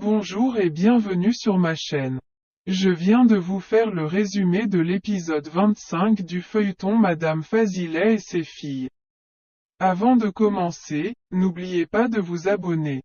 Bonjour et bienvenue sur ma chaîne. Je viens de vous faire le résumé de l'épisode 25 du feuilleton Madame Fazilet et ses filles. Avant de commencer, n'oubliez pas de vous abonner.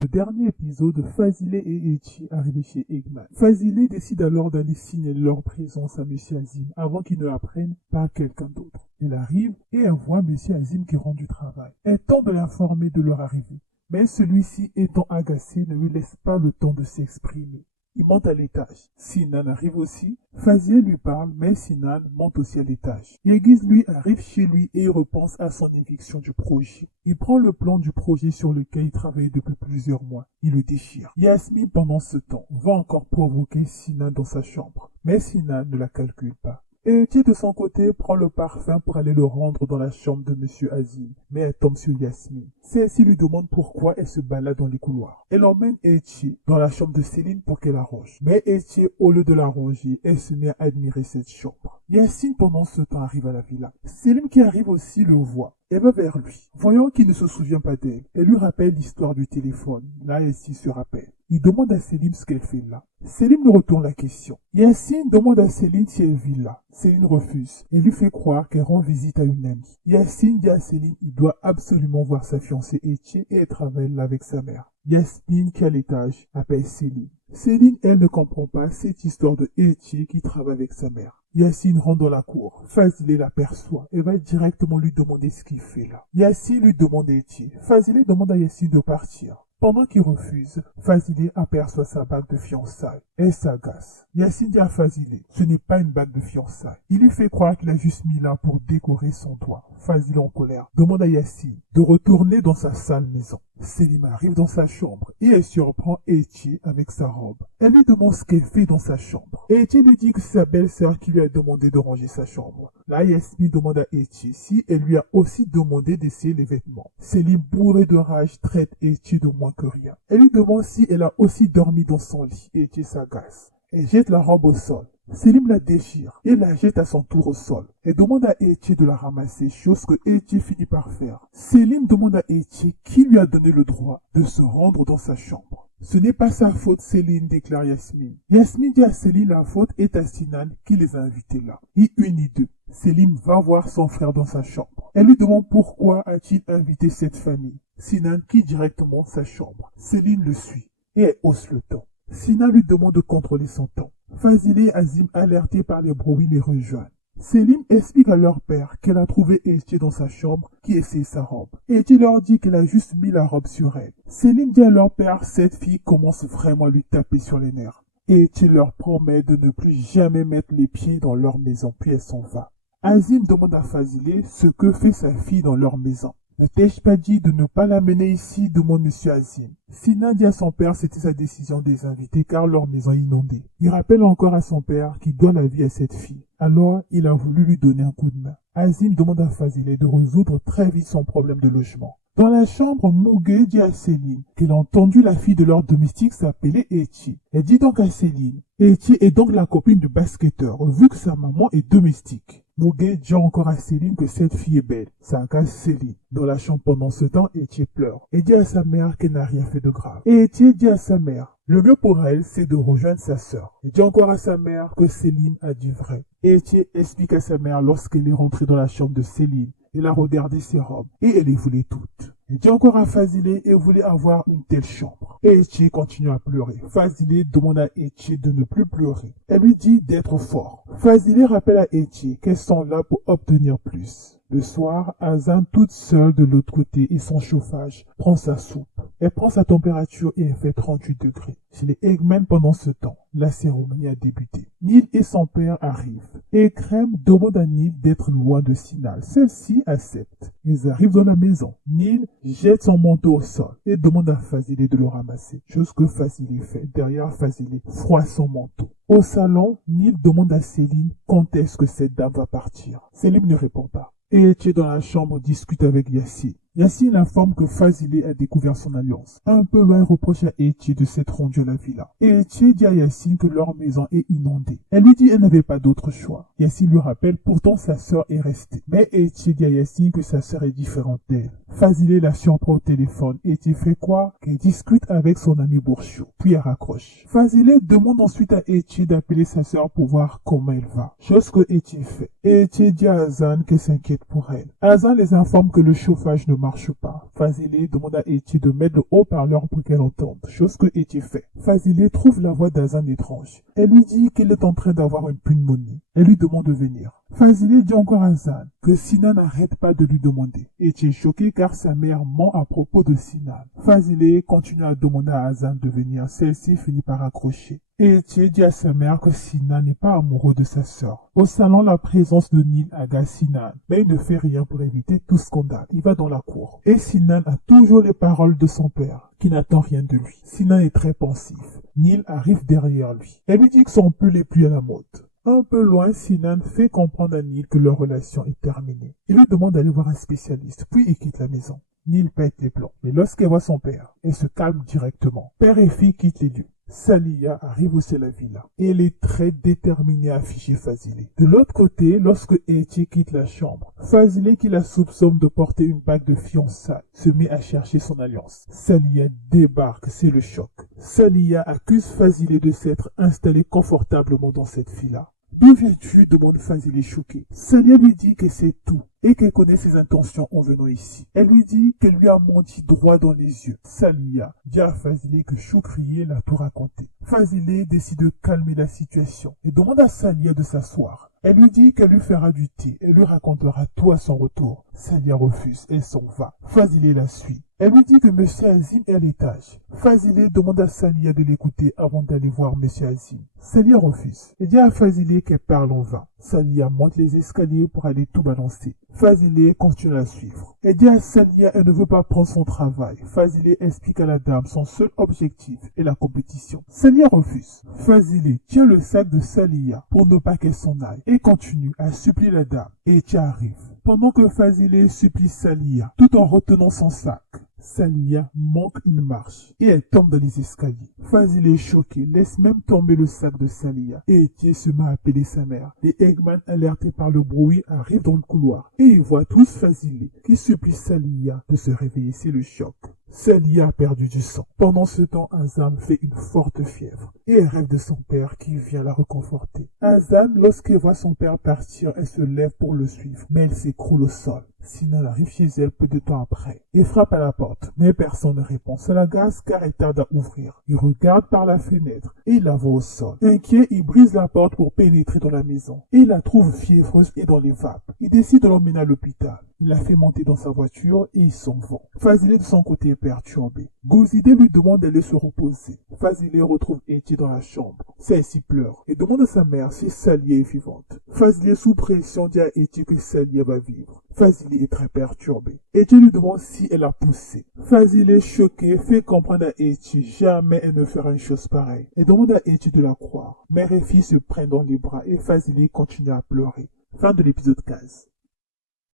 Le dernier épisode, Fazilet et Etchi arrivent chez Eggman. Fazilet décide alors d'aller signer leur présence à Monsieur Azim avant qu'il ne l'apprenne par quelqu'un d'autre. Elle arrive et elle voit Monsieur Azim qui rend du travail. Elle tente de l'informer de leur arrivée, mais celui-ci, étant agacé, ne lui laisse pas le temps de s'exprimer. Il monte à l'étage. Sinan arrive aussi. Fazilet lui parle, mais Sinan monte aussi à l'étage. Yegiz, lui, arrive chez lui et il repense à son éviction du projet. Il prend le plan du projet sur lequel il travaillait depuis plusieurs mois. Il le déchire. Yasmine, pendant ce temps, va encore provoquer Sinan dans sa chambre. Mais Sinan ne la calcule pas. Etchi, de son côté, prend le parfum pour aller le rendre dans la chambre de Monsieur Azim, mais elle tombe sur Yasmine. Celle-ci lui demande pourquoi elle se balade dans les couloirs. Elle emmène Etchi dans la chambre de Céline pour qu'elle arrange. Mais Etchi, au lieu de l'arranger, elle se met à admirer cette chambre. Yasmine, pendant ce temps, arrive à la villa. Céline, qui arrive aussi, le voit. Elle va vers lui. Voyant qu'il ne se souvient pas d'elle, elle lui rappelle l'histoire du téléphone. Là, elle se rappelle. Il demande à Céline ce qu'elle fait là. Céline lui retourne la question. Yacine demande à Céline si elle vit là. Céline refuse et lui fait croire qu'elle rend visite à une amie. Yacine dit à Céline qu'il doit absolument voir sa fiancée Etchi et être avec elle avec sa mère. Yasmine, qui est à l'étage, appelle Céline. Céline, elle, ne comprend pas cette histoire de Etchi qui travaille avec sa mère. Yacine rentre dans la cour. Fazilet l'aperçoit et va directement lui demander ce qu'il fait là. Yacine lui demande Etchi. Fazilet demande à Yacine de partir. Pendant qu'il refuse, Fazilet aperçoit sa bague de fiançailles. Elle s'agace. Yacine dit à Fazilet, ce n'est pas une bague de fiançailles. Il lui fait croire qu'il a juste mis là pour décorer son doigt. Fazilet, en colère, demande à Yacine de retourner dans sa sale maison. Selim arrive dans sa chambre et elle surprend Etchi avec sa robe. Elle lui demande ce qu'elle fait dans sa chambre. Etchi lui dit que c'est sa belle-sœur qui lui a demandé de ranger sa chambre. Là, Yasmine demande à Etchi si elle lui a aussi demandé d'essayer les vêtements. Selim, bourré de rage, traite Etchi de moins que rien. Elle lui demande si elle a aussi dormi dans son lit. Etchi s'agace. Elle jette la robe au sol. Selim la déchire et la jette à son tour au sol. Elle demande à Etchi de la ramasser, chose que Etchi finit par faire. Selim demande à Etchi qui lui a donné le droit de se rendre dans sa chambre. Ce n'est pas sa faute, Céline, déclare Yasmine. Yasmine dit à Céline la faute est à Sinan qui les a invités là. Ni une ni deux. Céline va voir son frère dans sa chambre. Elle lui demande pourquoi a-t-il invité cette famille. Sinan quitte directement sa chambre. Céline le suit et elle hausse le ton. Sinan lui demande de contrôler son ton. Fazilet et Azim, alertés par les bruits, les rejoignent. Céline explique à leur père qu'elle a trouvé Etchi dans sa chambre qui essaie sa robe. Etchi leur dit qu'elle a juste mis la robe sur elle. Céline dit à leur père cette fille commence vraiment à lui taper sur les nerfs. Etchi leur promet de ne plus jamais mettre les pieds dans leur maison, puis elle s'en va. Azim demande à Fazilet ce que fait sa fille dans leur maison. Ne t'ai-je pas dit de ne pas l'amener ici, demande Monsieur Azim. Sinan dit à son père c'était sa décision de les inviter car leur maison est inondée. Il rappelle encore à son père qu'il doit la vie à cette fille. Alors, il a voulu lui donner un coup de main. Azim demande à Fazilet de résoudre très vite son problème de logement. Dans la chambre, Muge dit à Céline qu'elle a entendu la fille de leur domestique s'appeler Etchi. Elle dit donc à Céline, Etchi est donc la copine du basketteur, vu que sa maman est domestique. Muge dit encore à Céline que cette fille est belle. Ça agace Céline. Dans la chambre pendant ce temps, Etchi pleure et dit à sa mère qu'elle n'a rien fait de grave. Et Etchi dit à sa mère, le mieux pour elle, c'est de rejoindre sa sœur. Il dit encore à sa mère que Céline a dit vrai. Etchi explique à sa mère lorsqu'elle est rentrée dans la chambre de Céline. Elle a regardé ses robes et elle les voulait toutes. Il dit encore à Fazilet et voulait avoir une telle chambre. Et Etchi continue à pleurer. Fazilet demande à Etchi de ne plus pleurer. Elle lui dit d'être fort. Fazilet rappelle à Etchi qu'elles sont là pour obtenir plus. Le soir, Azan, toute seule de l'autre côté et sans chauffage, prend sa soupe. Elle prend sa température et elle fait 38 degrés. Chez les Eggman pendant ce temps, la cérémonie a débuté. Neil et son père arrivent. Et Krem demande à Neil d'être loin de Sinal. Celle-ci accepte. Ils arrivent dans la maison. Neil jette son manteau au sol et demande à Fazilet de le ramasser. Chose que Fazilet fait. Derrière Fazilet froisse son manteau. Au salon, Neil demande à Céline quand est-ce que cette dame va partir. Céline ne répond pas. Et Etchi dans la chambre discute avec Yacine. Yacine informe que Fazile a découvert son alliance. Un peu loin, il reproche à Etier de s'être rendu à la villa. Et Etier dit à Yacine que leur maison est inondée. Elle lui dit qu'elle n'avait pas d'autre choix. Yacine lui rappelle pourtant sa sœur est restée. Mais Etier dit à Yacine que sa sœur est différente d'elle. Fazile la surprend au téléphone. Etier fait quoi? Qu'elle discute avec son ami Bourchiou. Puis elle raccroche. Fazile demande ensuite à Etier d'appeler sa sœur pour voir comment elle va. Chose que Etier fait. Etier dit à Hassan qu'elle s'inquiète pour elle. Hassan les informe que le chauffage ne marche pas. Fazile demande à Etier de mettre le haut-parleur pour qu'elle entende. Chose que Etier fait. Fazile trouve la voix d'Hassan étrange. Elle lui dit qu'elle est en train d'avoir une pneumonie. Elle lui demande de venir. Fazile dit encore à Hassan que Sinan n'arrête pas de lui demander. Etier est choqué car sa mère ment à propos de Sinan. Fazile continue à demander à Hassan de venir. Celle-ci finit par accrocher. Etier dit à sa mère que Sinan n'est pas amoureux de sa sœur. Au salon, la présence de Nil agace Sinan, mais il ne fait rien pour éviter tout scandale. Il va dans la cour. Et Sinan a toujours les paroles de son père, qui n'attend rien de lui. Sinan est très pensif. Nil arrive derrière lui. Elle lui dit que son pull est plus à la mode. Un peu loin, Sinan fait comprendre à Nil que leur relation est terminée. Il lui demande d'aller voir un spécialiste, puis il quitte la maison. Nil pète les plombs, mais lorsqu'elle voit son père, elle se calme directement. Père et fille quittent les lieux. Saliha arrive aussi à la villa et elle est très déterminée à afficher Fazile. De l'autre côté, lorsque Etier quitte la chambre, Fazile, qui la soupçonne de porter une bague de fiançailles, se met à chercher son alliance. Saliha débarque, c'est le choc. Saliha accuse Fazile de s'être installé confortablement dans cette villa. D'où viens-tu? Demande Fazile choqué. Saliha lui dit que c'est tout et qu'elle connaît ses intentions en venant ici. Elle lui dit qu'elle lui a menti droit dans les yeux. Saliha dit à Fazile que Chokrier l'a tout raconté. Fazile décide de calmer la situation et demande à Saliha de s'asseoir. Elle lui dit qu'elle lui fera du thé et lui racontera tout à son retour. Saliha refuse et s'en va. Fazile la suit. Elle lui dit que M. Azim est à l'étage. Fazile demande à Saliha de l'écouter avant d'aller voir M. Azim. Saliha refuse. Elle dit à Fazile qu'elle parle en vain. Saliha monte les escaliers pour aller tout balancer. Fazile continue à la suivre. Elle dit à Saliha qu'elle ne veut pas prendre son travail. Fazile explique à la dame son seul objectif est la compétition. Saliha refuse. Fazile tient le sac de Saliha pour ne pas qu'elle s'en aille et continue à supplier la dame. Et Etier arrive. Pendant que Fazile supplie Saliha tout en retenant son sac, Saliha manque une marche et elle tombe dans les escaliers. Fazile est choqué, laisse même tomber le sac de Saliha et Etier se met à appeler sa mère. Les Eggman, alertés par le bruit, arrivent dans le couloir et ils voient tous Fazile qui supplie Saliha de se réveiller. C'est le choc. Saliha a perdu du sang. Pendant ce temps, Azam fait une forte fièvre et elle rêve de son père qui vient la réconforter. Azam, lorsqu'elle voit son père partir, elle se lève pour le suivre, mais elle s'écroule au sol. Sinan arrive chez elle peu de temps après et frappe à la porte, mais personne ne répond. Ça l'agace car elle tarde à ouvrir. Il regarde par la fenêtre et il la voit au sol. Inquiet, il brise la porte pour pénétrer dans la maison et il la trouve fiévreuse et dans les vapes. Il décide de l'emmener à l'hôpital. Il la fait monter dans sa voiture et ils s'en vont. Fazile de son côté est perturbé. Gouzide lui demande d'aller se reposer. Fazile retrouve Etier dans la chambre. Celle-ci pleure et demande à sa mère si Saliha est vivante. Fazile sous pression dit à Etier que Saliha va vivre. Fazile est très perturbé. Etier lui demande si elle a poussé. Fazile, choqué, fait comprendre à Etier jamais elle ne fera une chose pareille. Elle demande à Etier de la croire. Mère et fille se prennent dans les bras et Fazile continue à pleurer. Fin de l'épisode 15.